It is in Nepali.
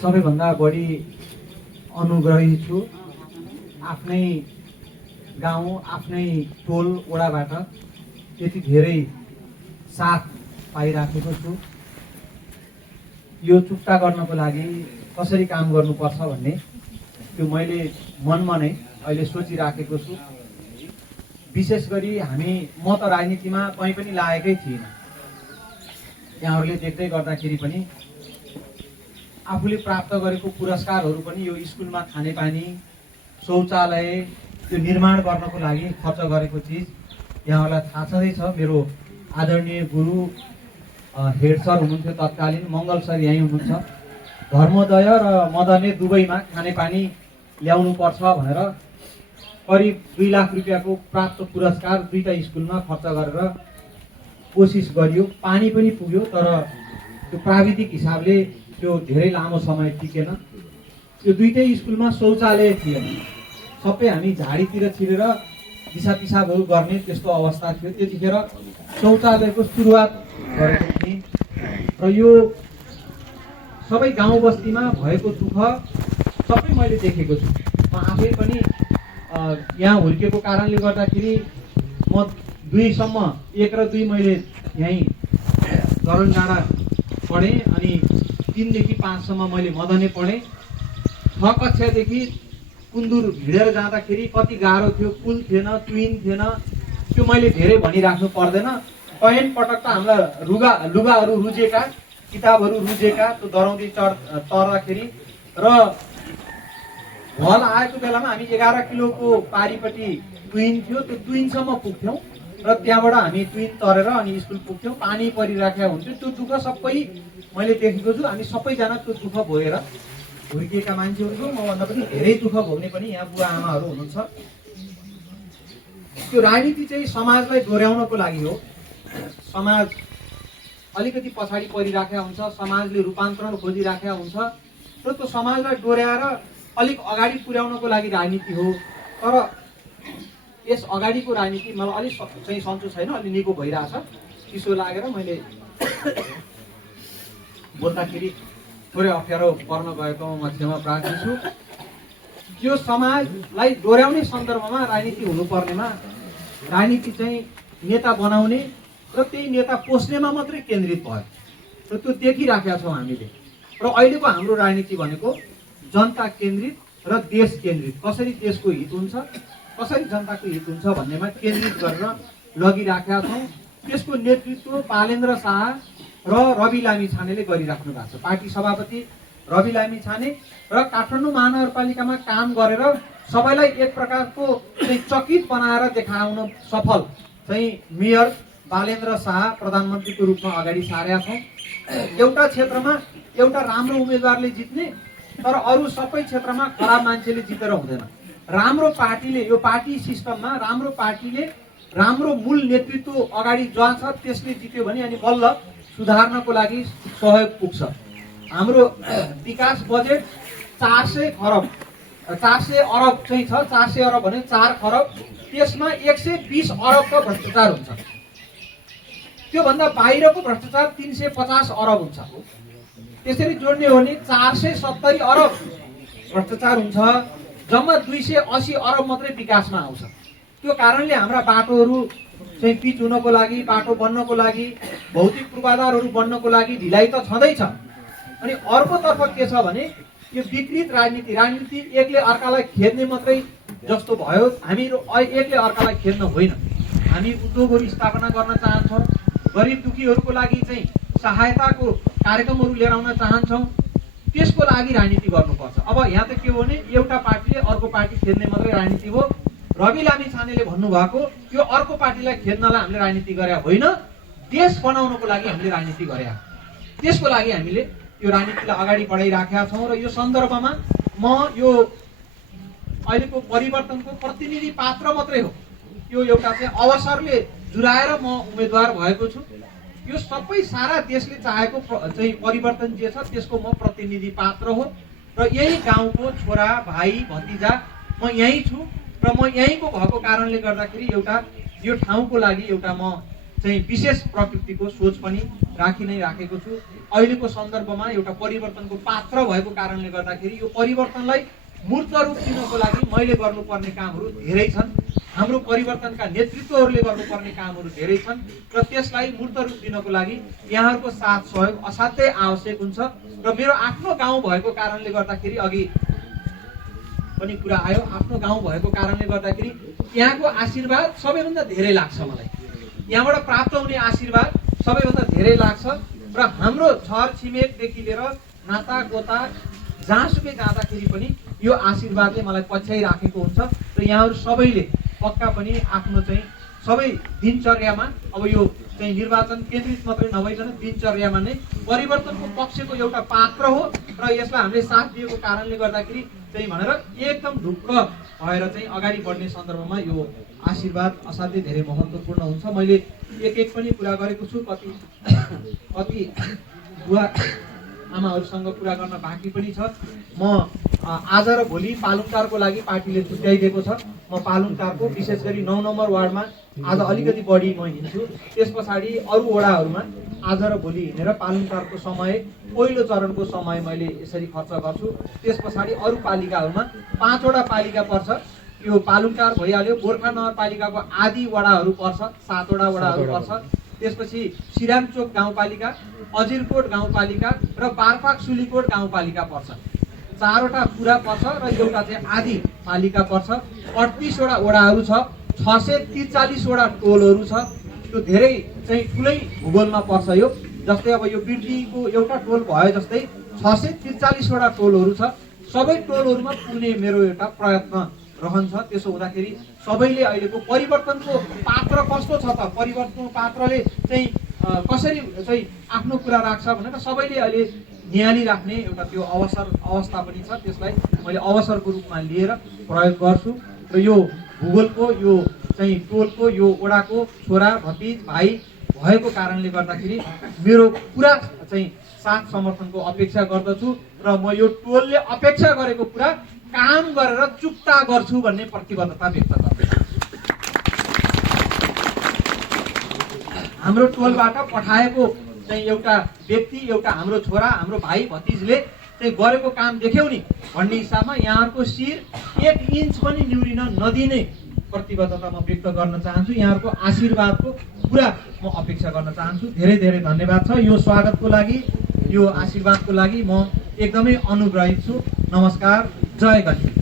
सबैभन्दा बढी अनुग्रही छु। आफ्नै गाउँ आफ्नै टोल वडाबाट यति धेरै साथ पाइराखेको छु। यो चुक्ता गर्नको लागि कसरी काम गर्नुपर्छ भन्ने त्यो मैले मनमा नै अहिले सोचिराखेको छु। विशेष गरी म त राजनीतिमा कहीँ पनि लागेकै थिइनँ। यहाँहरूले देख्दै गर्दाखेरि पनि आफूले प्राप्त गरेको पुरस्कारहरू पनि यो स्कुलमा खानेपानी, शौचालय त्यो निर्माण गर्नको लागि खर्च गरेको चिज यहाँहरूलाई थाहा छँदैछ। मेरो आदरणीय गुरु हेड सर हुनुहुन्थ्यो तत्कालीन, मङ्गल सर यहीँ हुनुहुन्छ। धर्मोदय र मदने दुवैमा खानेपानी ल्याउनु पर्छ भनेर करिब 2 लाख रुपियाँको प्राप्त पुरस्कार दुईटा स्कुलमा खर्च गरेर कोसिस गरियो। पानी पनि पुग्यो, तर त्यो प्राविधिक हिसाबले त्यो धेरै लामो समय टिकेन। त्यो दुईटै स्कुलमा शौचालय थिएन। सबै हामी झाडीतिर छिरेर दिसा पिसाबहरू गर्ने त्यस्तो अवस्था थियो। त्यतिखेर शौचालयको सुरुवात गरेको थिएँ र यो सबै गाउँ बस्तीमा भएको दुःख सबै मैले देखेको छु। म आफै पनि यहाँ हुर्केको कारणले गर्दाखेरि म 2 सम्म 1 र 2 मैले यहीँ दरन डाँडा पढेँ अनि 3 देखि 5 सम्म मैले मदने पढेँ। 6 कक्षादेखि कुन्दुर हिँडेर जाँदाखेरि कति गाह्रो थियो, पुल थिएन, ट्विन थिएन। त्यो मैले धेरै भनिराख्नु पर्दैन। कैयन पटक त हाम्रा लुगाहरू रुजेका, किताबहरू रुजेका, त्यो दराउँदी तर्दाखेरि र भल आएको बेलामा हामी 11 किलोको पारीपट्टि ट्विन थियो, त्यो ट्विनसम्म पुग्थ्यौँ र त्यहाँबाट हामी ट्विन तरेर अनि स्कुल पुग्थ्यौँ। पानी परिराखेका हुन्थ्यो। त्यो दुःख सबै मैले देखेको छु। हामी सबैजना त्यो दुःख भोगेर हुर्किएका मान्छेहरू, मभन्दा पनि धेरै दुःख भोग्ने पनि यहाँ बुवा आमाहरू हुनुहुन्छ। त्यो राजनीति चाहिँ समाजलाई डोर्याउनको लागि हो। समाज अलिकति पछाडि परिराखेका हुन्छ, समाजले रूपान्तरण खोजिराखेका हुन्छ र त्यो समाजलाई डोर्याएर अलिक अगाडि पुर्याउनको लागि राजनीति हो। तर यस अगाडिको राजनीति मलाई अलिक चाहिँ सन्चो छैन, अलि निको भइरहेछ। चिसो लागेर मैले बोल्दाखेरि थोरै अप्ठ्यारो पर्न गएको म क्षमा प्रार्थी छु। यो समाजलाई डोर्याउने सन्दर्भमा राजनीति हुनुपर्नेमा राजनीति चाहिँ नेता बनाउने र त्यही नेता पोस्नेमा मात्रै केन्द्रित भयो र त्यो देखिराखेका छौँ हामीले। र अहिलेको हाम्रो राजनीति भनेको जनता केन्द्रित र देश केन्द्रित, कसरी देशको हित हुन्छ, कसरी जनताको हित हुन्छ भन्नेमा केन्द्रित गरेर लगिराखेका छौँ। त्यसको नेतृत्व बालेन्द्र शाह र रवि लामिछानेले गरिराख्नु भएको छ। पार्टी सभापति रवि लामिछाने र काठमाडौँ महानगरपालिकामा काम गरेर सबैलाई एक प्रकारको चकित बनाएर देखाउन सफल चाहिँ मेयर बालेन्द्र शाह प्रधानमन्त्रीको रूपमा अगाडि सारेका छौँ। एउटा क्षेत्रमा एउटा राम्रो उम्मेदवारले जित्ने, तर अरू सबै क्षेत्रमा खराब मान्छेले जितेर हुँदैन। राम्रो पार्टीले, यो पार्टी सिस्टममा राम्रो पार्टीले राम्रो मूल नेतृत्व अगाडि जहाँ छ त्यसले जित्यो भने अनि बल्ल सुधार्नको लागि सहयोग पुग्छ। हाम्रो विकास बजेट 400 खरब 400 अरब चाहिँ छ। 400 अरब भने 4 खरब, त्यसमा 120 अरबको भ्रष्टाचार हुन्छ। त्योभन्दा बाहिरको भ्रष्टाचार 350 अरब हुन्छ। त्यसरी जोड्ने हो भने 470 अरब भ्रष्टाचार हुन्छ। जम्मा 280 अरब मात्रै विकासमा आउँछ। त्यो कारणले हाम्रा बाटोहरू चाहिँ पिच हुनको लागि, बाटो बन्नको लागि, भौतिक पूर्वाधारहरू बन्नको लागि ढिलाइ त छँदैछ। अनि अर्कोतर्फ के छ भने यो विपरीत राजनीति एकले अर्कालाई खेद्ने मात्रै जस्तो भयो। हामीहरू एकले अर्कालाई खेद्न होइन, हामी उद्योगहरू स्थापना गर्न चाहन्छौँ, गरिब दुखीहरूको लागि चाहिँ सहायताको कार्यक्रमहरू लिएर आउन चाहन्छौँ। त्यसको लागि राजनीति गर्नुपर्छ। अब यहाँ त के हो भने एउटा पार्टीले अर्को पार्टी खेद्ने मात्रै राजनीति हो। रवि लामिछानेले भन्नुभएको यो अर्को पार्टीलाई खेद्नलाई हामीले राजनीति गरे होइन, देश बनाउनको लागि हामीले राजनीति गरे। त्यसको लागि हामीले यो राजनीतिलाई अगाडि बढाइराखेका छौँ र यो सन्दर्भमा म यो अहिलेको परिवर्तनको प्रतिनिधि पात्र मात्रै हो। यो एउटा चाहिँ अवसरले जुराएर म उम्मेदवार भएको छु। यो सबै सारा देशले चाहेको चाहिँ परिवर्तन जे छ त्यसको म प्रतिनिधि पात्र हो र यही गाउँको छोरा भाइ भतिजा म यहीँ छु र म यहीँको भएको कारणले गर्दाखेरि एउटा यो ठाउँको लागि एउटा म चाहिँ विशेष प्रकृतिको सोच पनि राखि नै राखेको छु। अहिलेको सन्दर्भमा एउटा परिवर्तनको पात्र भएको कारणले गर्दाखेरि यो परिवर्तनलाई मूर्त रूप दिनको लागि मैले गर्नुपर्ने कामहरू धेरै छन्। हाम्रो परिवर्तनका नेतृत्वहरूले गर्नुपर्ने कामहरू धेरै छन् र त्यसलाई मूर्त रूप दिनको लागि यहाँहरूको साथ सहयोग असाध्यै आवश्यक हुन्छ। र मेरो आफ्नो गाउँ भएको कारणले गर्दाखेरि अघि पनि कुरा आयो, आफ्नो गाउँ भएको कारणले गर्दाखेरि यहाँको आशीर्वाद सबैभन्दा धेरै लाग्छ मलाई। यहाँबाट प्राप्त हुने आशीर्वाद सबैभन्दा धेरै लाग्छ र हाम्रो छर छिमेकदेखि लिएर नाता गोता जहाँसुकै जाँदाखेरि पनि यो आशीर्वादले मलाई पछ्याइराखेको हुन्छ। र यहाँहरू सबैले पक्का पनि आफ्नो चाहिँ सबै दिनचर्यामा अब यो चाहिँ निर्वाचन केन्द्रित मात्रै नभइकन दिनचर्यामा नै परिवर्तनको पक्षको एउटा पात्र हो र यसलाई हामीले साथ दिएको कारणले गर्दाखेरि चाहिँ भनेर एकदम ढुक्क भएर चाहिँ अगाडि बढ्ने सन्दर्भमा यो आशीर्वाद असाध्यै धेरै महत्त्वपूर्ण हुन्छ। मैले एक एक पनि कुरा गरेको छु, कति बुवा आमाहरूसँग कुरा गर्न बाँकी पनि छ। म आज र भोलि पालुङटारको लागि पार्टीले छुट्याइदिएको छ। म पालुङटारको विशेष गरी 9 नम्बर वार्डमा आज अलिकति बढी म हिँड्छु। त्यस पछाडि अरू वडाहरूमा आज र भोलि हिँडेर पालुङटारको समय पहिलो चरणको समय मैले यसरी खर्च गर्छु। त्यस पछाडि अरू पालिकाहरूमा 5 वटा पालिका पर्छ। यो पालुङटार भइहाल्यो, गोर्खा नगरपालिकाको आदि वडाहरू पर्छ, 7 वटा वडाहरू पर्छ। त्यसपछि सिरामचोक गाउँपालिका, अजिरकोट गाउँपालिका र बारपाक सुलीकोट गाउँपालिका पर्छ। 4 वटा पुरा पर्छ र एउटा चाहिँ आदि पालिका पर्छ। 38 वटा वडाहरू छ, 643 वटा टोलहरू छ। त्यो धेरै चाहिँ ठुलै भूगोलमा पर्छ यो। जस्तै अब यो बिर्डीको एउटा टोल भयो जस्तै 643 वटा टोलहरू छ। सबै टोलहरूमा पुग्ने मेरो एउटा प्रयत्न रहन्छ। त्यसो हुँदाखेरि सबैले अहिलेको परिवर्तनको पात्र कस्तो छ त, परिवर्तनको पात्रले चाहिँ कसरी चाहिँ आफ्नो कुरा राख्छ भनेर सबैले अहिले नियाली राख्ने एउटा त्यो अवस्था पनि छ। त्यसलाई मैले अवसरको रूपमा लिएर प्रयोग गर्छु र यो भूगोलको यो चाहिँ टोलको यो वडाको छोरा भतिज भाइ भएको कारणले गर्दाखेरि मेरो पुरा चाहिँ साथ समर्थनको अपेक्षा गर्दछु र म यो टोलले अपेक्षा गरेको कुरा काम गरेर चुक्ता गर्छु भन्ने प्रतिबद्धता व्यक्त गर्छु। हाम्रो टोलबाट पठाएको चाहिँ एउटा व्यक्ति, एउटा हाम्रो छोरा, हाम्रो भाइ भतिजले चाहिँ गरेको काम देख्यौ नि भन्ने हिसाबमा यहाँहरूको शिर 1 इन्च पनि निहुरिन नदिने प्रतिबद्धता म व्यक्त गर्न चाहन्छु। यहाँहरूको आशीर्वादको पुरा म अपेक्षा गर्न चाहन्छु। धेरै धेरै धन्यवाद छ यो स्वागतको लागि, यो आशीर्वादको लागि। म एकदमै अनुग्रहित छु। नमस्कार, जय गणेश।